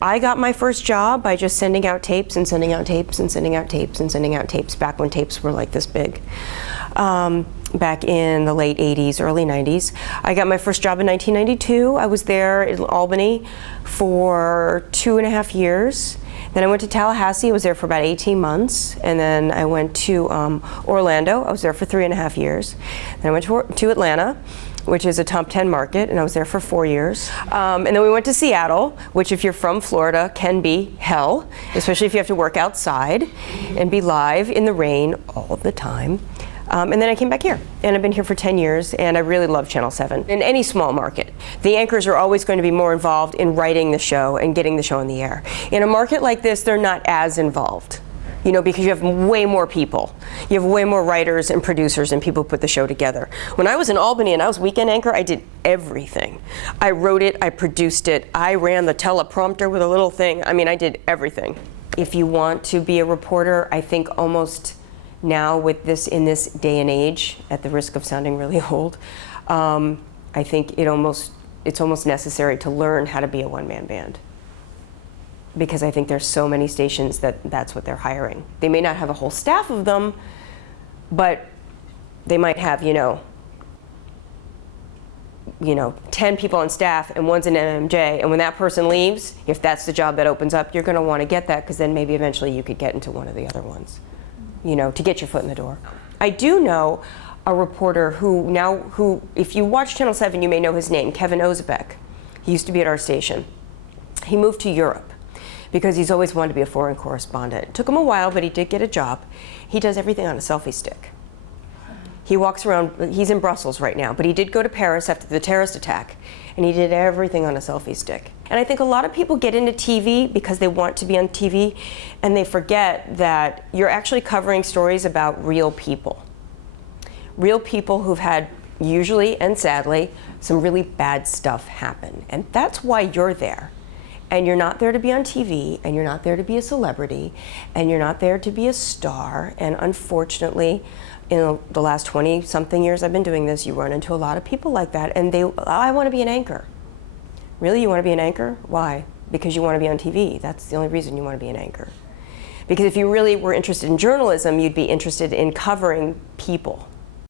I got my first job by just sending out tapes and sending out tapes and sending out tapes and sending out tapes back when tapes were like this big. Back in the late 80s, early 90s. I got my first job in 1992. I was there in Albany for 2.5 years. Then I went to Tallahassee. I was there for about 18 months. And then I went to Orlando. I was there for 3.5 years. Then I went to Atlanta, which is a top 10 market, and I was there for 4 years. And then we went to Seattle, which if you're from Florida can be hell, especially if you have to work outside and be live in the rain all the time. And then I came back here, and I've been here for 10 years, and I really love Channel 7. In any small market, the anchors are always going to be more involved in writing the show and getting the show in the air. In a market like this, they're not as involved, you know, because you have way more people. You have way more writers and producers and people who put the show together. When I was in Albany and I was weekend anchor, I did everything. I wrote it, I produced it, I ran the teleprompter with a little thing. I mean, I did everything. If you want to be a reporter, I think almost now with this, in this day and age, at the risk of sounding really old, I think it's almost necessary to learn how to be a one-man band. Because I think there's so many stations that's what they're hiring. They may not have a whole staff of them, but they might have, you know, 10 people on staff and one's an MMJ, and when that person leaves, if that's the job that opens up, you're going to want to get that, because then maybe eventually you could get into one of the other ones, you know, to get your foot in the door. I do know a reporter who, if you watch Channel 7, you may know his name, Kevin Ozebek. He used to be at our station. He moved to Europe because he's always wanted to be a foreign correspondent. It took him a while, but he did get a job. He does everything on a selfie stick. He walks around, he's in Brussels right now, but he did go to Paris after the terrorist attack, and he did everything on a selfie stick. And I think a lot of people get into TV because they want to be on TV, and they forget that you're actually covering stories about real people. Real people who've had, usually and sadly, some really bad stuff happen. And that's why you're there. And you're not there to be on TV, and you're not there to be a celebrity, and you're not there to be a star. And unfortunately, in the last 20-something years I've been doing this, you run into a lot of people like that, and I want to be an anchor. Really, you want to be an anchor? Why? Because you want to be on TV. That's the only reason you want to be an anchor. Because if you really were interested in journalism, you'd be interested in covering people.